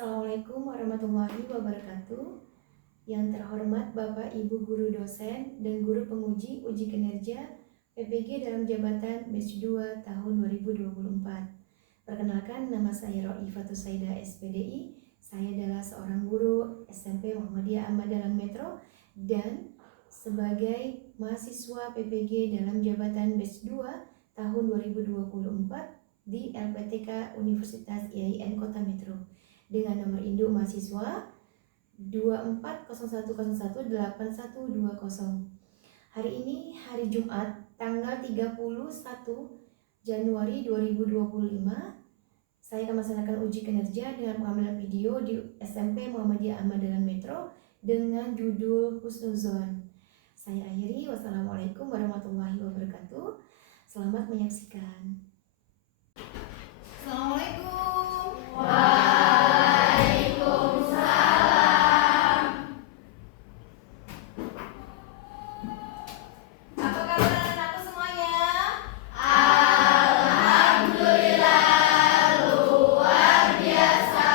Assalamualaikum warahmatullahi wabarakatuh. Yang terhormat Bapak Ibu Guru Dosen dan Guru Penguji Uji Kinerja PPG dalam jabatan Batch 2 tahun 2024. Perkenalkan, nama saya Roifatus Saidah SPDI. Saya adalah seorang guru SMP Muhammadiyah Ahmad Dahlan Metro dan sebagai mahasiswa PPG dalam jabatan Batch 2 tahun 2024 di LPTK Universitas IAIN Kota Metro dengan nomor induk mahasiswa 2401018120. Hari ini hari Jumat tanggal 31 Januari 2025. Saya akan melaksanakan uji kinerja dengan pengambilan video di SMP Muhammadiyah Ahmad Dahlan Metro dengan judul Husnuzon. Saya akhiri. Wassalamualaikum warahmatullahi wabarakatuh. Selamat menyaksikan. Assalamualaikum. Waalaikumsalam. Apa kabar anak-anakku semuanya? Alhamdulillah, luar biasa.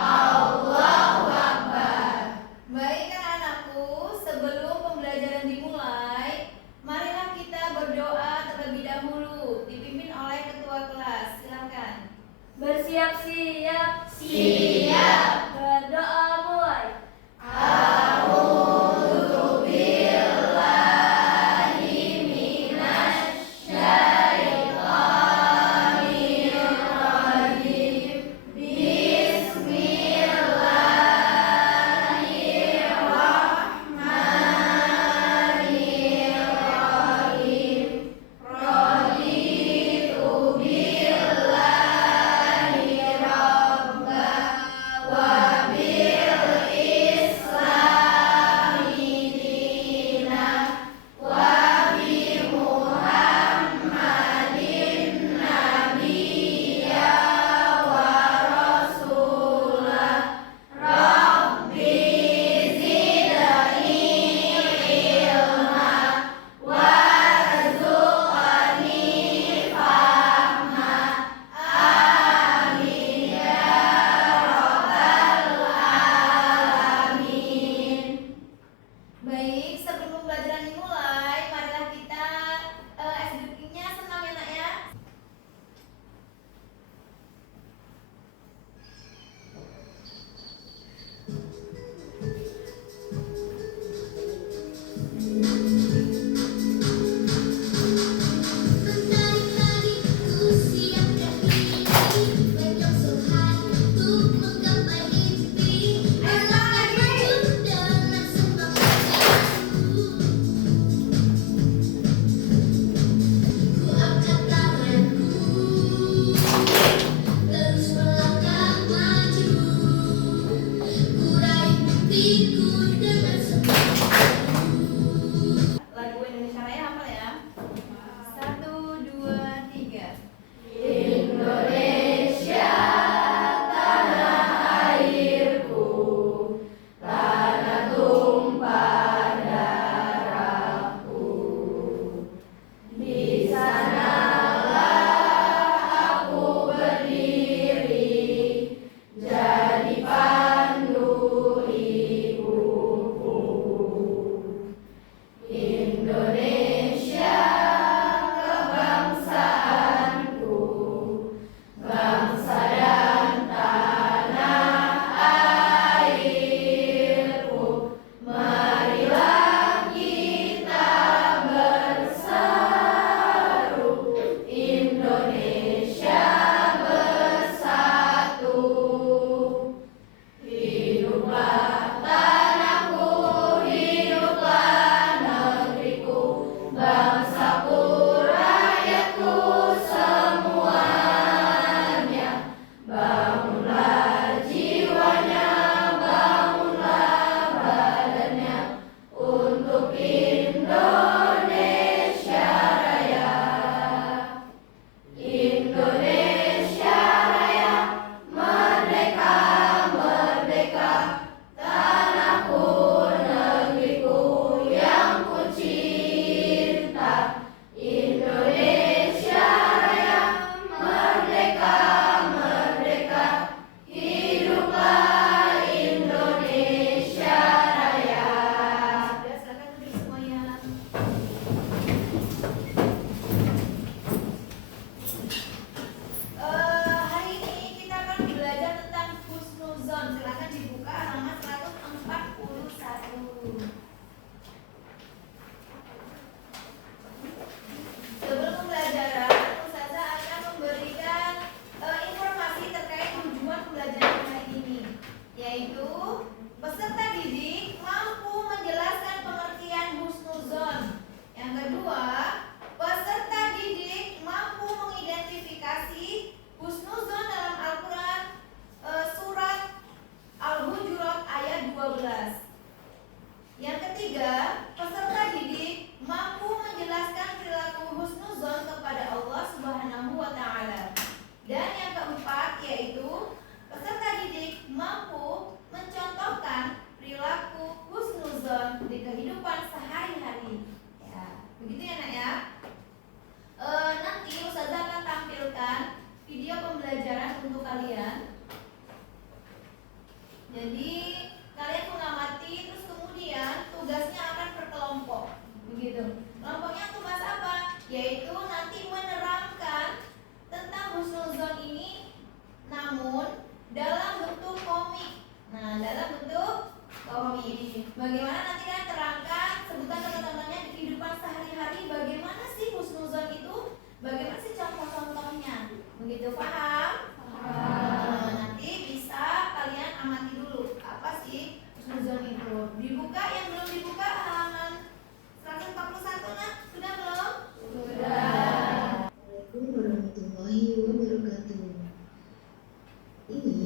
Allahu Akbar. Baik anak-anakku, sebelum pembelajaran dimulai, marilah kita berdoa terlebih dahulu, dipimpin oleh ketua kelas. Silakan. Bersiap-siap. Siap. Berdoa mulai. A'udzu billahi minasyaitonir rajim. Bismillahirrahmanirrahim. Raditu billahi rabban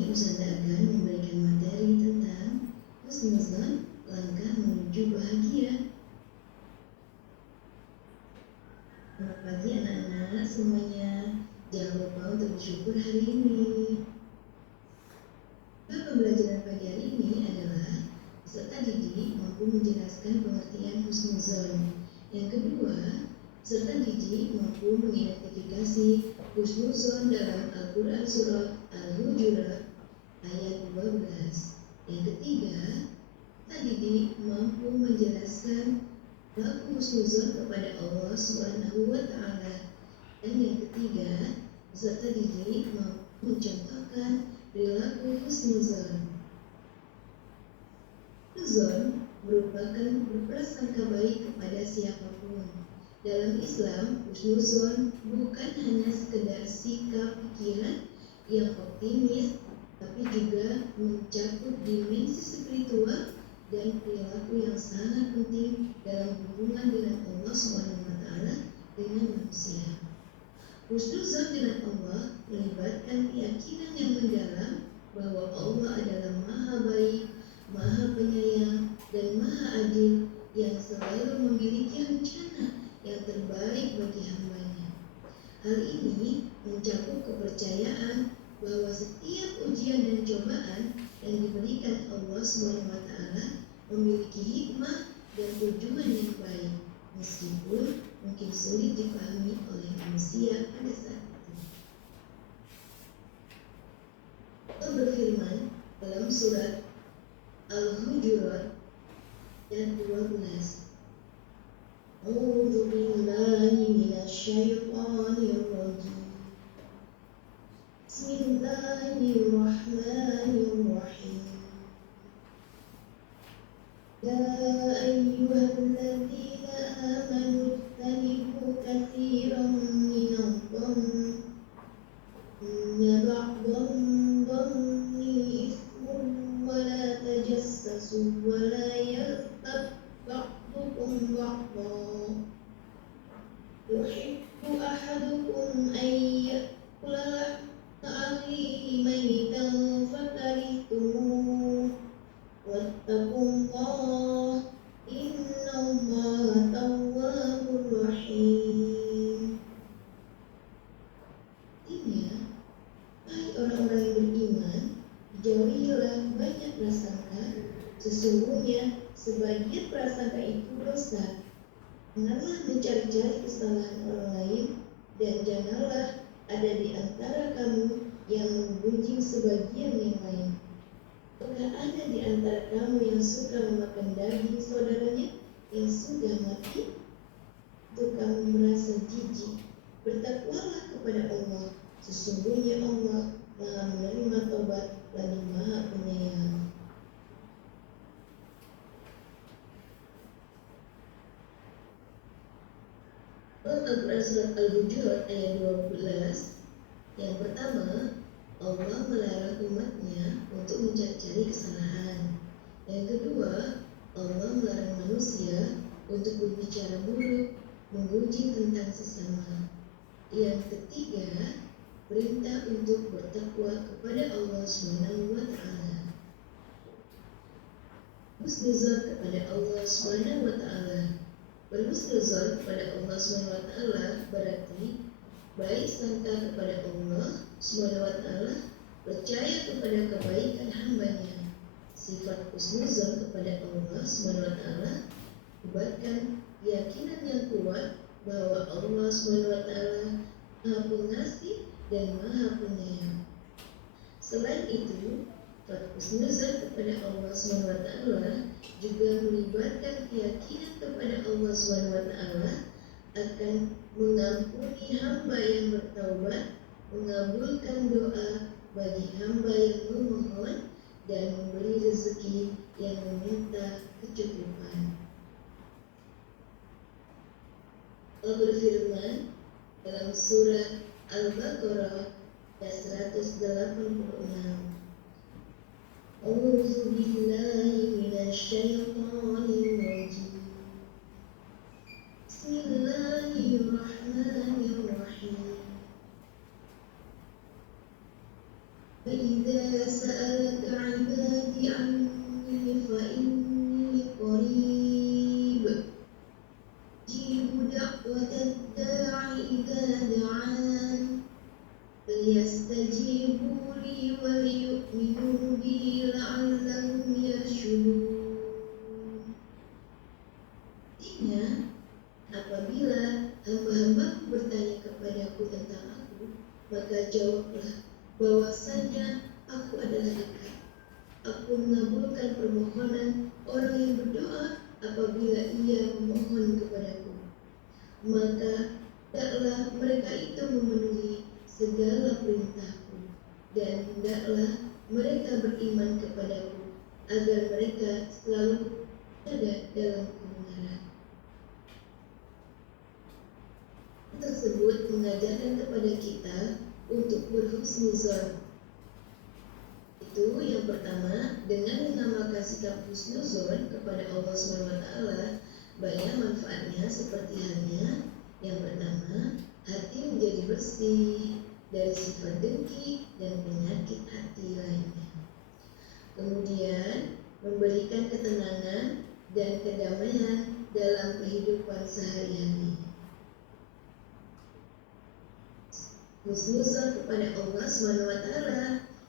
ini Ustazah akan memberikan materi tentang husnuzon, langkah menuju bahagia. Selamat pagi anak-anak semuanya. Jangan lupa untuk bersyukur hari ini. Pembelajaran pagi hari ini adalah peserta didik mampu menjelaskan pengertian husnuzon. Yang kedua, peserta didik mampu mengidentifikasi husnuzon dalam Al-Quran Surat Al-Hujurat ayat 12. Yang ketiga, peserta didik mampu menjelaskan berlaku husnuzon kepada Allah Subhanahu wa Ta'ala. Dan yang ketiga, peserta didik mampu mencontohkan perilaku husnuzon. Husnuzon merupakan berprasangka baik kepada siapapun. Dalam Islam, husnuzon bukan hanya sekedar sikap pikiran yang optimis, tapi juga mencakup dimensi spiritual dan perilaku yang sangat penting dalam hubungan dengan Allah SWT dengan manusia. Husnuzon dengan Allah melibatkan keyakinan yang mendalam bahwa Allah adalah Maha Baik, Maha Penyayang, dan Maha Adil yang selalu memiliki rencana yang terbaik bagi hambanya. Hal ini mencakup kepercayaan bahwa setiap ujian dan cobaan yang diberikan Allah SWT memiliki hikmah dan tujuan yang baik, meskipun mungkin sulit dipahami oleh manusia pada saat itu. Allah berfirman dalam surat Al-Hujurat ayat 12. A'udzu billahi minasyaitonir rajim. Bismillahirrahmanirrahim. Ya ayyuhalladzina amanu ijtanibu katsiran minadh-dhanni inna ba'dadh-dhanni ithmun wa la tajassasu wa la yaghtab ba'dukum ba'dhan yuhibbu ahadukum an ya'kula lahma akhihi maytan fakarihtumuh wattaqullah innallaha tawwabur rahim. Artinya, hai orang-orang yang beriman, jauhilah banyak prasangka, sesungguhnya sebagian prasangka itu dosa. Janganlah mencari-cari kesalahan orang lain, dan janganlah ada di antara kamu yang menggunjing sebagian yang lain. Apakah ada di antara kamu yang suka memakan daging saudaranya yang sudah mati? Untuk kamu merasa jijik, bertakwalah kepada Allah. Sesungguhnya Allah Maha menerima taubat lagi Maha penyayang. Al-Quran Surat Al-Hujurat ayat 12. Yang pertama, Allah melarang umatnya untuk mencari-cari kesalahan. Yang kedua, Allah melarang manusia untuk berbicara buruk, menggunjing tentang sesama. Yang ketiga, perintah untuk bertakwa kepada Allah SWT. Husnuzon kepada Allah SWT. Berhusnuzon kepada Allah SWT berarti baik sangka kepada Allah SWT, percaya kepada kebaikan hambanya. Sifat husnuzon kepada Allah SWT melibatkan keyakinan yang kuat bahwa Allah SWT Maha Pengasih dan Maha Penyayang. Selain itu, sifat husnuzon kepada Allah SWT juga melibatkan keyakinan kepada Allah SWT akan mengampuni hamba yang bertaubat, mengabulkan doa bagi hamba yang memohon, dan memberi rezeki yang meminta kecukupan. Allah berfirman dalam surat Al-Baqarah ayat 186. A'udzu billahi minasyaitonir rajim. Bismillahirrahmanirrahim. فإذا Maka jawablah bahwasanya aku adalah dekat. Aku mengabulkan permohonan orang yang berdoa apabila ia memohon kepadaku. Maka hendaklah mereka itu memenuhi segala perintahku, dan hendaklah mereka beriman kepadaku, agar mereka selalu ada dalam kebenaran. Tersebut mengajarkan kepada kita untuk berhusnuzon. Itu yang pertama, dengan mengamalkan sikap husnuzon kepada Allah SWT, banyak manfaatnya seperti halnya yang pertama, hati menjadi bersih dari sifat dengki dan penyakit hati lainnya. Kemudian, memberikan ketenangan dan kedamaian dalam kehidupan sehari-hari. Husnuzon kepada Allah SWT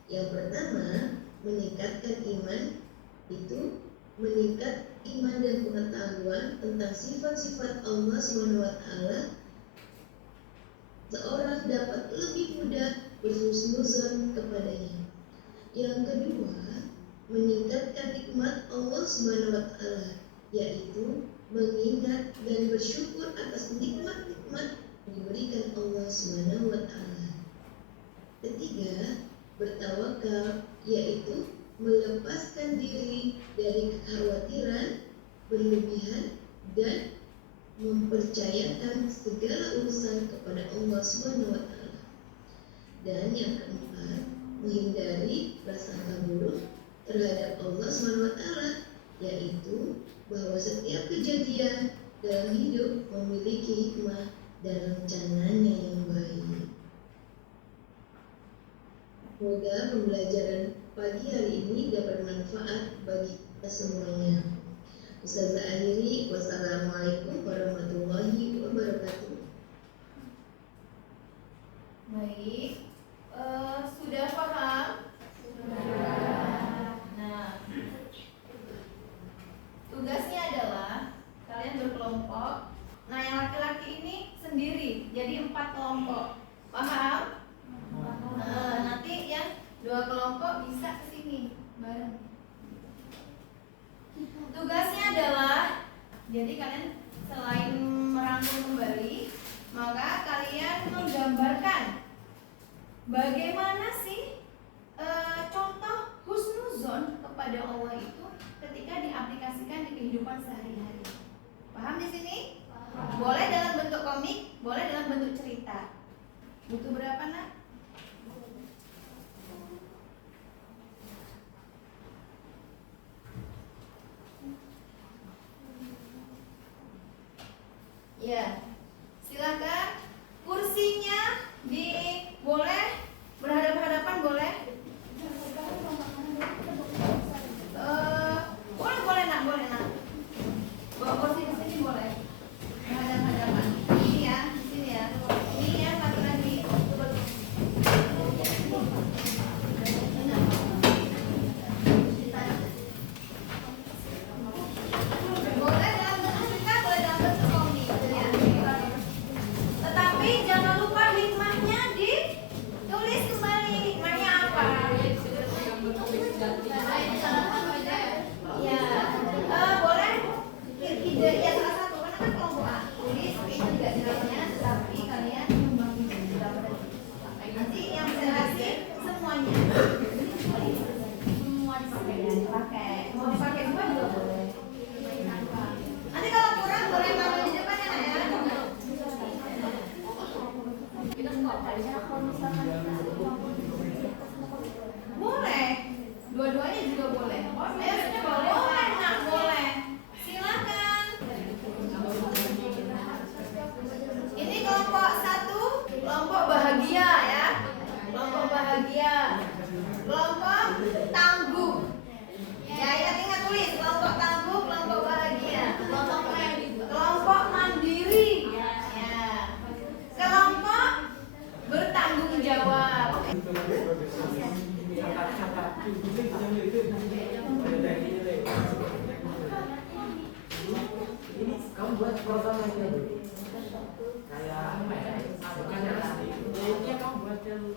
yang pertama, meningkatkan iman, itu meningkat iman dan pengetahuan tentang sifat-sifat Allah SWT. Seorang dapat lebih mudah berhusnuzon kepadanya. Yang kedua, meningkatkan nikmat Allah SWT, yaitu mengingat dan bersyukur atas nikmat-nikmat diberikan Allah SWT. Ketiga, bertawakal, yaitu melepaskan diri dari kekhawatiran berlebihan dan mempercayakan segala urusan kepada Allah SWT. Dan yang keempat, menghindari prasangka buruk terhadap Allah SWT, yaitu bahwa setiap kejadian dalam hidup memiliki hikmah dan rencananya yang baik. Semoga pembelajaran pagi hari ini dapat bermanfaat bagi kita semuanya. Ustazah akhiri, wassalamualaikum warahmatullahi wabarakatuh. Baik, sudah paham? Nah, tugasnya adalah kalian berkelompok. Nah, yang laki-laki ini sendiri, jadi 4 kelompok. Paham? Nanti yang 2 kelompok bisa kesini bareng. Tugasnya adalah, jadi kalian selain merangkum kembali, maka kalian menggambarkan bagaimana sih contoh husnuzon kepada Allah itu ketika diaplikasikan di kehidupan sehari-hari. Paham di sini? Boleh dalam bentuk komik, boleh dalam bentuk cerita. Butuh berapa, Nak? Ya, silakan. Kursinya boleh berhadapan-hadapan, boleh. Boleh nak, bawa kursi ke sini boleh. Berhadapan-hadapan. Ini ya, di sini ya. Ini ya, satu lagi. Boleh dalam bentuk cerita, boleh dalam bentuk komik. Ya. Tetapi jangan lupa hikmahnya ditulis kembali. Hikmahnya apa? Ya, boleh ide ya salah satu karena kan kelompok A tulis itu tidak jelasnya, tetapi kalian membagi nanti yang saya semuanya semua dipakai mau dipakai semua juga boleh. Nanti kalau kurang boleh taruh di depan ya, Nak, ya. Boleh, dua-duanya juga boleh. Ayo, boleh, Nak, boleh. Silakan. Ini kelompok 1, kelompok bahagia ya. Kelompok bahagia. Kelompok tangguh. Ya, ingat tulis kelompok tangguh, kelompok bahagia. Kelompok mandiri. Ya. Kelompok bertanggung jawab. Ini kamu buat program aja dulu. Kayak apa ya? Bukan yang asli. Ini kamu Sudah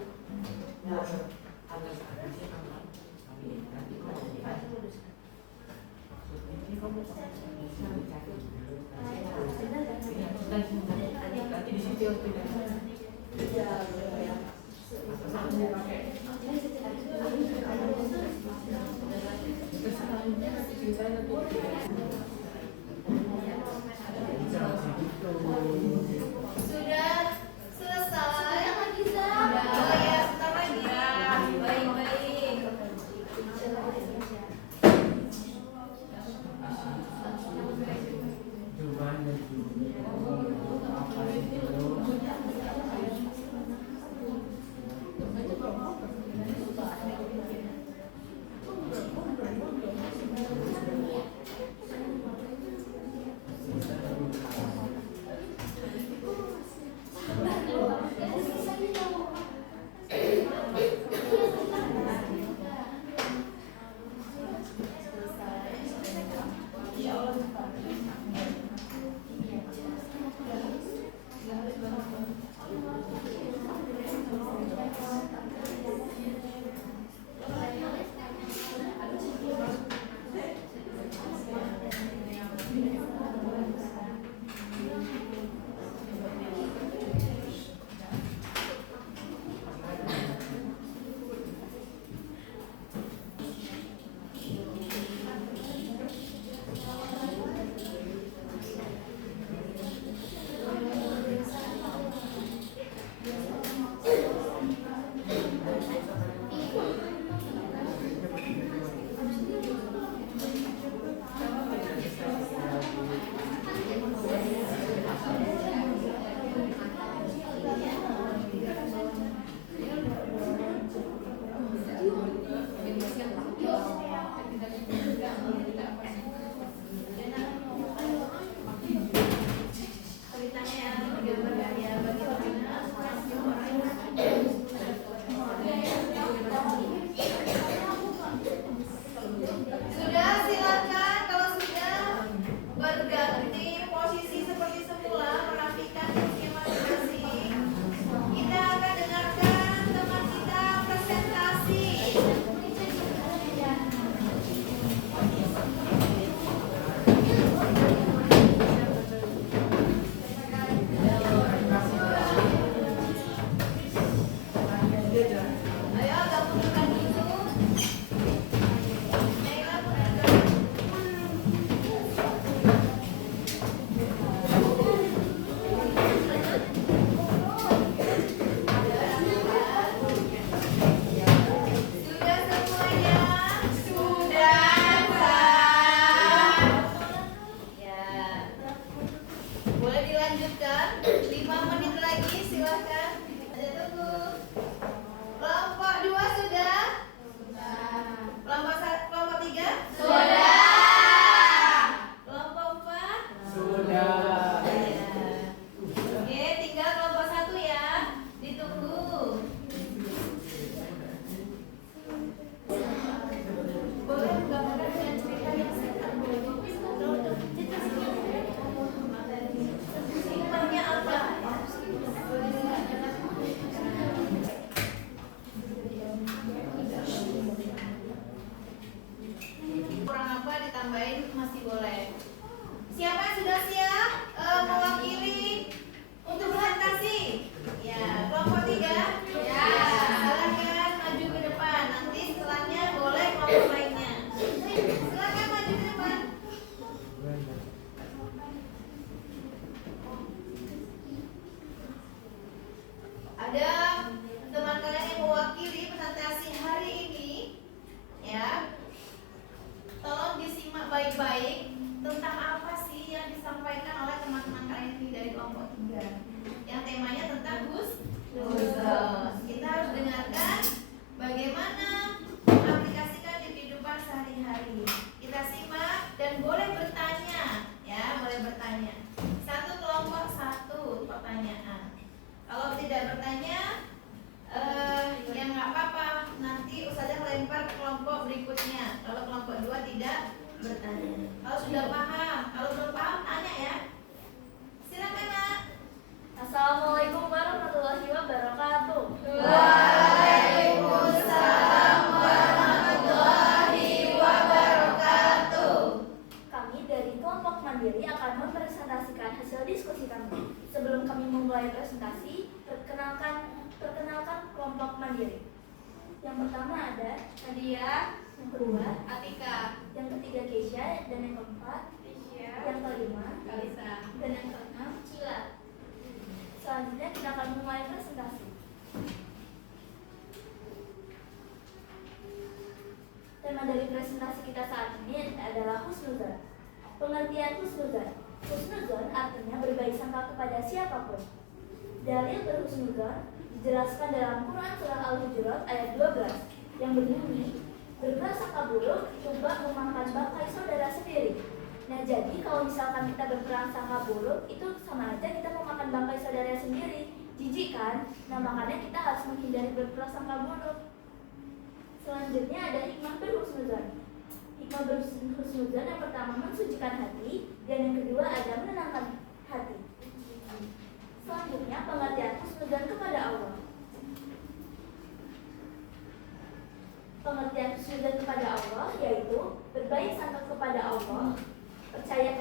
selesai? Oh ya, sebentar lagi ya. Baik-baik. Sudah, silakan kalau sudah berganti posisi seperti semula, merapikan kursinya masing-masing. Kita akan dengarkan teman kita presentasi. Ayo, agak mundurkan dulu. Naila mundurkan. Sudah semuanya? Sudah, Pak. Ya. Boleh dilanjutkan? 5 menit lagi, silahkan. Ada tunggu. Kelompok 2 sudah? Kelompok 3? Kelompok 4? Oke, tinggal kelompok 1 ya. Ditunggu. Boleh menggambarkan dengan cerita yang singkat. Hikmahnya apa? Kurang apa ditambahin masih boleh. Siapa yang sudah siap mewakili untuk presentasi? Ya, kelompok 3? Ya. Silakan maju ke depan. Nanti setelahnya boleh kelompok lainnya. Silakan maju ke depan. Ada teman kalian yang mewakili presentasi hari ini? Ya. Tolong disimak baik-baik tentang apa sih yang disampaikan oleh teman-teman kalian ini dari kelompok 3 yang temanya tentang husnuzon. Kita harus dengarkan bagaimana mengaplikasikan di kehidupan sehari-hari. Kita simak dan boleh bertanya, ya, boleh bertanya. Satu kelompok 1 pertanyaan. Kalau tidak bertanya, ya nggak apa-apa. Nanti Ustazah lempar ke kelompok berikutnya. Kalau kelompok 2 tidak bertanya. Kalau sudah paham, kalau belum paham tanya ya. Silakan, Nak. Assalamualaikum warahmatullahi wabarakatuh. mandiri. Yang pertama ada Nadia, yang kedua, Atika, yang ketiga Keisha, dan yang keempat, yang kelima, Kalisa. dan yang keenam, Cila. Selanjutnya kita akan memulai presentasi. Tema dari presentasi kita saat ini adalah husnuzon. Pengertian husnuzon. Husnuzon artinya berbaik sangka kepada siapapun. Dalil berhusnuzon dijelaskan dalam Quran surah Al-Hujurat ayat 12 yang berbunyi, berprasangka buruk coba memakan bangkai saudara sendiri. Nah, jadi kalau misalkan kita berprasangka buruk, itu sama aja kita memakan bangkai saudara sendiri. Jijik kan? Nah, makanya kita harus menghindari berprasangka buruk. Selanjutnya ada hikmah berhusnuzon. Hikmah berhusnuzon yang pertama mensucikan hati, dan yang kedua ada menenangkan hati. Selanjutnya pengertian husnuzon kepada Allah. Pengertian husnuzon kepada Allah yaitu berbaik sangka kepada Allah, percaya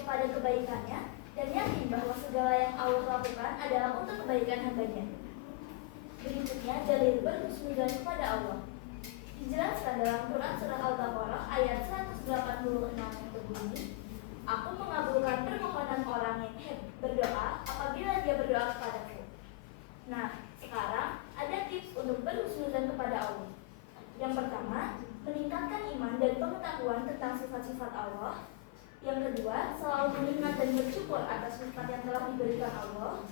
kepada kebaikannya, dan yakin bahwa segala yang Allah lakukan adalah untuk kebaikan hambanya. Berikutnya dalil berhusnuzon kepada Allah. Dijelaskan dalam Quran surah Al-Baqarah ayat 186 yang berbunyi, aku mengabulkan permohonan orang yang berdoa apabila dia berdoa kepadaku. Nah, sekarang ada tips untuk berhusnuzon kepada Allah. Yang pertama, meningkatkan iman dan pengetahuan tentang sifat-sifat Allah. Yang kedua, selalu mengingat dan bersyukur atas nikmat yang telah diberikan Allah.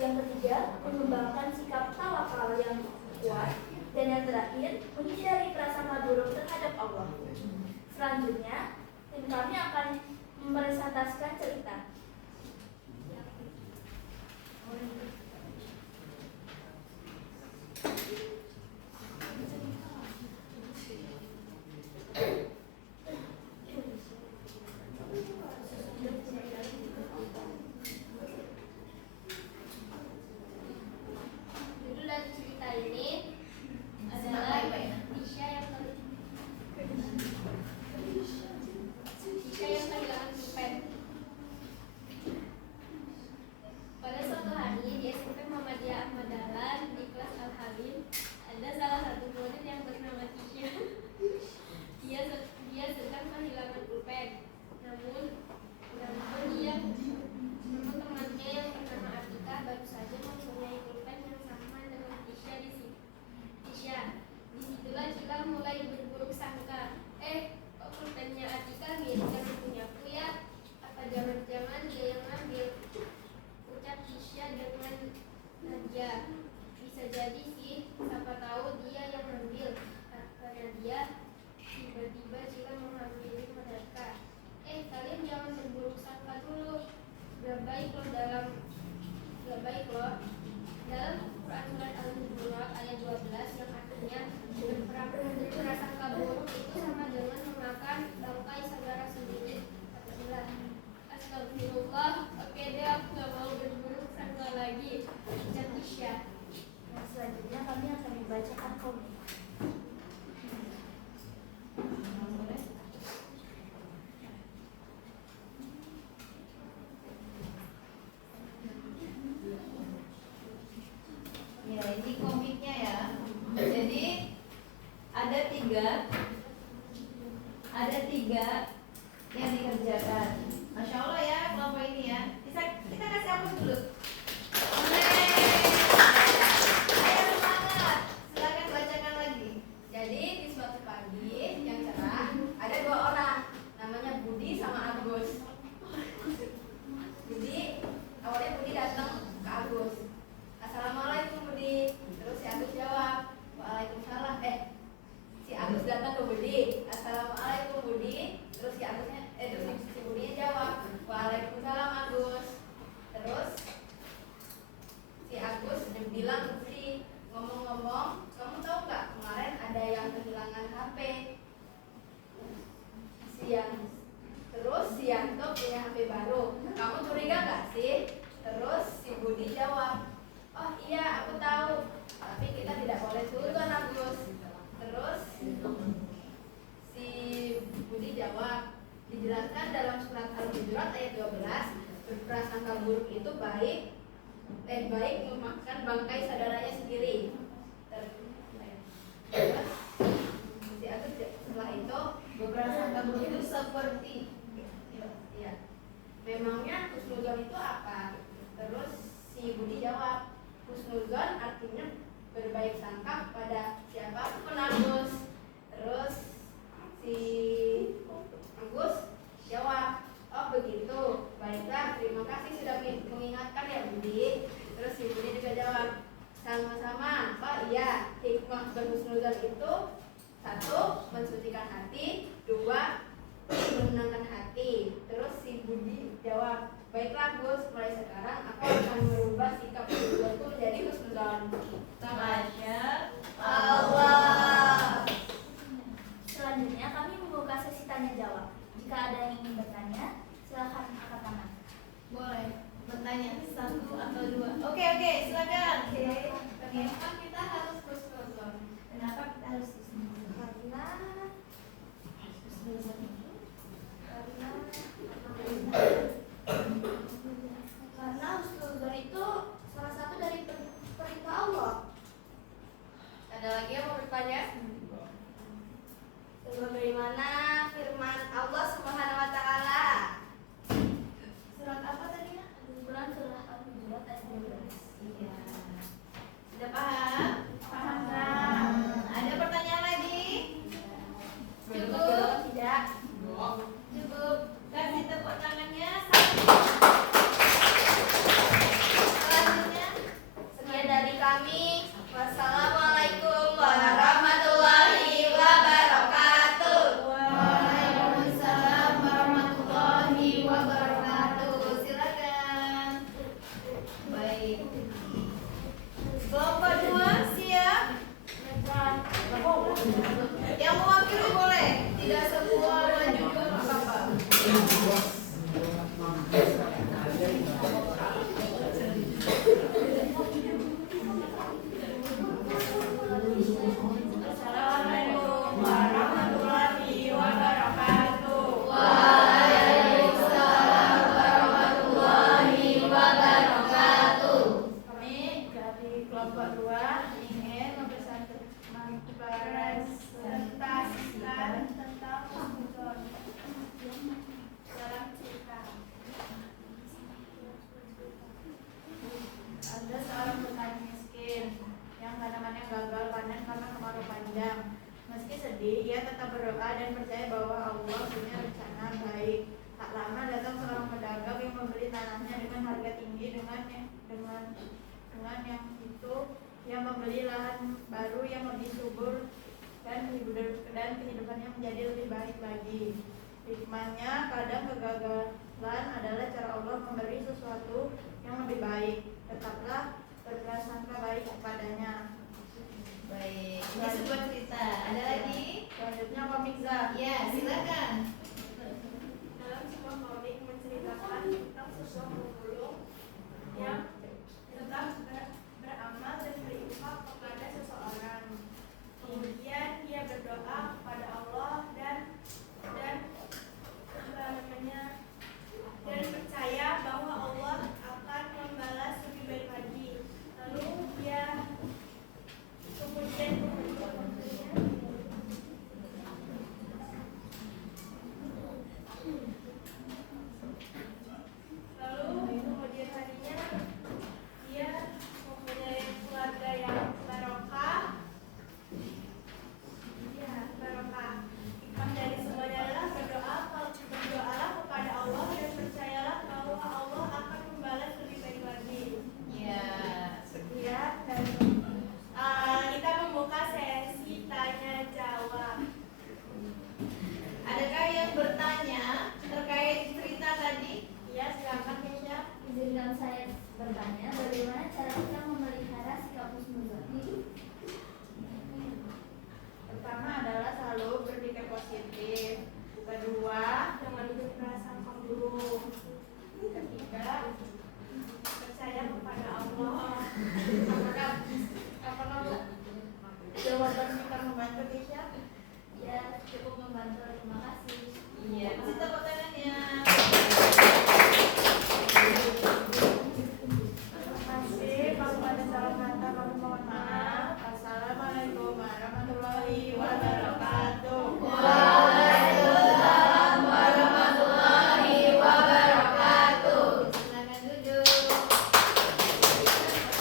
Yang ketiga, mengembangkan sikap tawakal yang kuat. Dan yang terakhir, menghindari prasangka buruk terhadap Allah. Selanjutnya, tim kami akan mempresentasikan cerita. Judul dari cerita ini adalah Tisha yang kehilangan pulpen. Pada suatu hari di SMP Muhammadiyah Ahmad Dahlan di kelas Al-Halim, ada salah satu murid yang bernama Tisha. Dia sedang kehilangan pulpen. Namun temannya yang bernama Atika baru saja mempunyai pulpen yang sama dengan Tisha di sini. Disitulah Cila mulai berburuk sangka. Kok pulpennya Atika mirip dengan punyaku ya? Apa jangan-jangan dia yang ngambil? Ucap Tisha dengan Nadia. Bisa jadi sih, siapa tahu dia yang ngambil. Kata Nadia. Tiba-tiba Cila menghampiri mereka. Kalian jangan berburuk sangka dulu. Gak baik loh dalam Quran surat Al-Hujurat ayat 12 yang artinya berprasangka buruk itu sama dengan memakan bangkai saudara sendiri. Kata Cila, astagfirullah, oke deh aku gak mau berburuk sangka lagi. Ucap Tisha. Nah, selanjutnya kami akan membacakan komik. Ya, ini komiknya ya. Jadi ada tiga yang dikerjakan. Masya Allah ya kelompok ini ya. Kita kasih aplaus dulu. Ayo semangat. Silakan bacakan lagi. Jadi di suatu pagi yang cerah ada dua orang, namanya Budi sama Agus. Awalnya Budi datang ke Agus. Assalamualaikum Budi. Terus si Agus jawab, waalaikumsalam. Si Agus datang ke berbaik sangka kepada siapapun Agus. Terus si Agus jawab, oh begitu, baiklah, terima kasih sudah mengingatkan ya Budi. Terus si Budi juga jawab, sama-sama, oh iya, hikmah berhusnuzon itu 1. Mensucikan hati, 2. Menenangkan hati. Terus si Budi jawab, baiklah Gus, mulai sekarang aku akan merubah sikap husnuzonku menjadi husnuzon. Masya Allah. Selanjutnya kami membuka sesi tanya jawab. Jika ada yang ingin bertanya, silakan angkat tangan. Boleh bertanya 1 atau 2. Oke, silakan. Kenapa kita harus husnuzon? Kenapa kita harus husnuzon? Karena husnuzon itu salah satu dari perintah Allah. Ada lagi yang mau bertanya? Sebagaimana firman Allah Subhanahu wa taala. Surat apa tadi? Quran surah Al-Hujurat ayat 12. Iya. Sudah paham? Paham. Ada pertanyaan lagi? Cukup? Tidak. Cukup. Kasih tepuk tangannya. Selanjutnya. Sekian dari kami. Wassalamualaikum warahmatullahi wabarakatuh. Waalaikumsalam warahmatullahi wabarakatuh. Silakan. Baik. Kelompok 2 siap? Yang mewakili boleh, tidak semua maju dua nggak apa-apa. Assalamualaikum warahmatullahi wabarakatuh. Waalaikumsalam warahmatullahi wabarakatuh. Kami dari kelompok 2 ingin mempresentasikan tentang husnuzon dalam cerita. Ada seorang petani miskin yang tanamannya gagal panen karena kemarau panjang. Meski sedih, ia tetap berdoa dan percaya bahwa Allah punya rencana baik. Tak lama datang seorang pedagang yang membeli tanahnya dengan harga tinggi dengan yang itu ia membeli lahan baru yang lebih subur dan kehidupannya menjadi lebih baik lagi. Hikmahnya, kadang kegagalan adalah cara Allah memberi sesuatu yang lebih baik. Tetaplah berprasangka baik kepadanya. Baik, ini sebuah cerita. Ada lagi? Selanjutnya komik Zah. Ya, silakan. Dalam sebuah komik menceritakan tentang sebuah pemulung yang tetap beramal dan berinfak kepada seseorang. Kemudian dia berdoa kepada Allah dan percaya bahwa Allah akan membalas lebih baik lagi. Lalu dia kemudian harinya dia mempunyai keluarga yang barokah. Ya, barokah. Hikmah dari semuanya adalah berdoalah kepada Allah dan percayalah bahwa Allah akan membalas lebih baik lagi. Ya, sekian dan kita membuka sesi tanya jawab. Adakah yang bertanya terkait cerita tadi? Ya, silakan Keisha. Izinkan saya bertanya, bagaimana cara kita memelihara sikap husnuzon? Pertama adalah selalu berpikir positif. Kedua, jangan berprasangka buruk. Ketiga, percaya kepada Allah. Apakah jawaban kita membantu Keisha? Ya, cukup membantu. Terima kasih. Iya. Kasih tepuk tangannya. Terima kasih. Kalau ada salah kata kami mohon maaf. Assalamualaikum warahmatullahi wabarakatuh. Waalaikumsalam warahmatullahi wabarakatuh. Silakan duduk.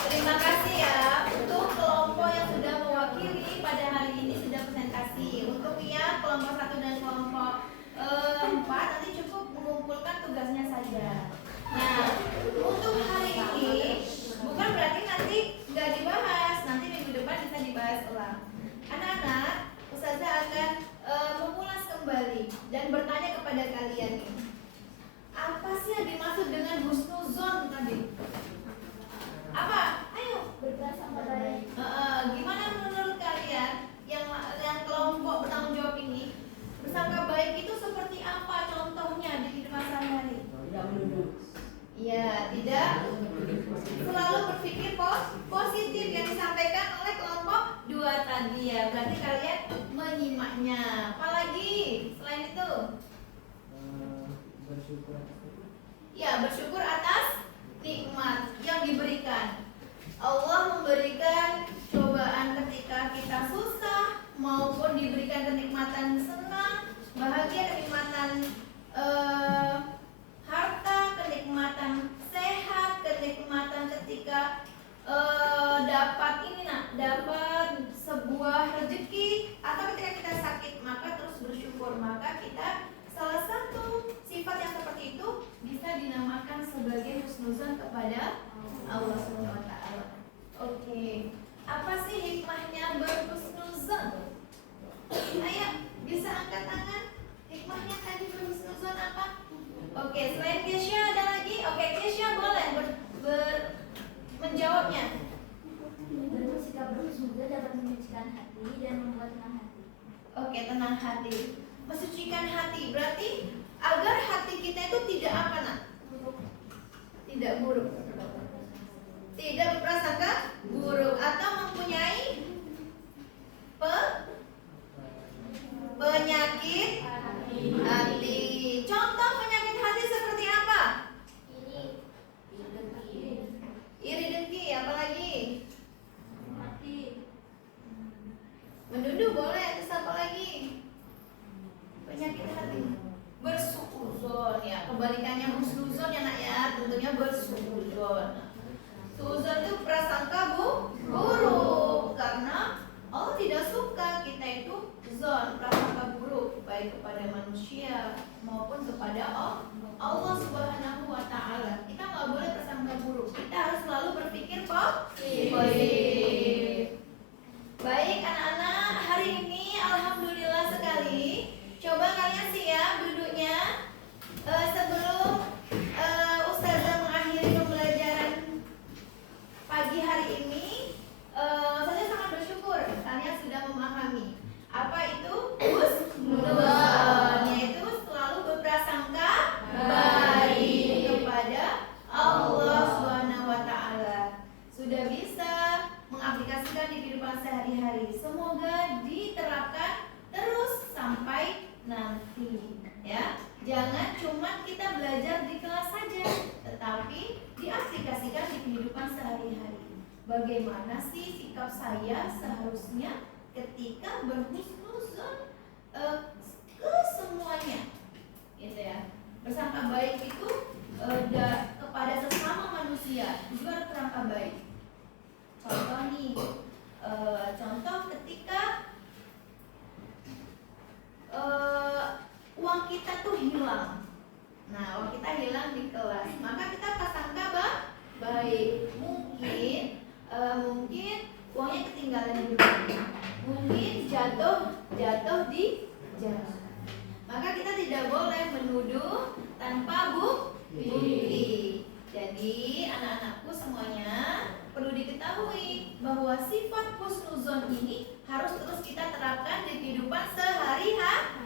Terima kasih ya untuk kelompok yang Ya, bersyukur atas nikmat yang diberikan. Allah memberikan cobaan ketika kita susah, maupun diberikan kenikmatan senang, bahagia, kenikmatan harta, kenikmatan sehat, kenikmatan ketika dapat sebuah rezeki, atau ketika kita sakit, maka terus bersyukur. Maka kita salah satu sifat yang seperti itu bisa dinamakan sebagai husnuzon kepada Allah Subhanahu wa taala. Oke. Apa sih hikmahnya berhusnuzon? Ayo, bisa angkat tangan. Hikmahnya tadi berhusnuzon apa? Oke, selain Kesya ada lagi? Oke, Kesya boleh menjawabnya. Bersikap berhusnuzon dapat menyucikan hati dan membuat tenang hati. Oke, tenang hati. Mensucikan hati berarti agar hati kita itu tidak apa nak? Tidak buruk. Tidak berprasangka buruk atau mempunyai penyakit hati. Contoh penyakit hati seperti apa? Iri, dengki, apalagi? Menduduh boleh, terus apa lagi? Penyakit hati. Bersuuzon ya, kebalikannya husnuzon ya nak ya, tentunya bersuuzon. Suuzon itu prasangka buruk, karena Allah tidak suka kita itu zon, prasangka buruk, baik kepada manusia maupun kepada Allah Subhanahu wa taala. Kita nggak boleh prasangka buruk. Kita harus selalu berpikir positif. Baik anak-anak, hari ini alhamdulillah sekali. Coba kalian siap duduknya sebelum Ustazah mengakhiri pembelajaran pagi hari ini. Saya sangat bersyukur kalian sudah memahami apa itu husnuzon, yaitu selalu berprasangka baik kepada Allah Subhanahu wa taala. Sudah bisa mengaplikasikan di kehidupan sehari-hari. Semoga diterapkan terus sampai nanti, ya. Jangan cuma kita belajar di kelas saja, tetapi diaplikasikan di kehidupan sehari-hari. Bagaimana sih sikap saya seharusnya ketika berhusnuzon ke semuanya, gitu ya. Bersangka baik itu kepada sesama manusia juga berprasangka baik. Contoh nih, contoh ketika uang kita tuh hilang. Nah, uang kita hilang di kelas, maka kita prasangka baik. Mungkin uangnya ketinggalan di rumah, mungkin jatuh di jalan. Maka kita tidak boleh menuduh tanpa bukti. Jadi anak-anakku semuanya perlu diketahui bahwa sifat husnuzon ini harus terus kita terapkan di kehidupan sehari-hari.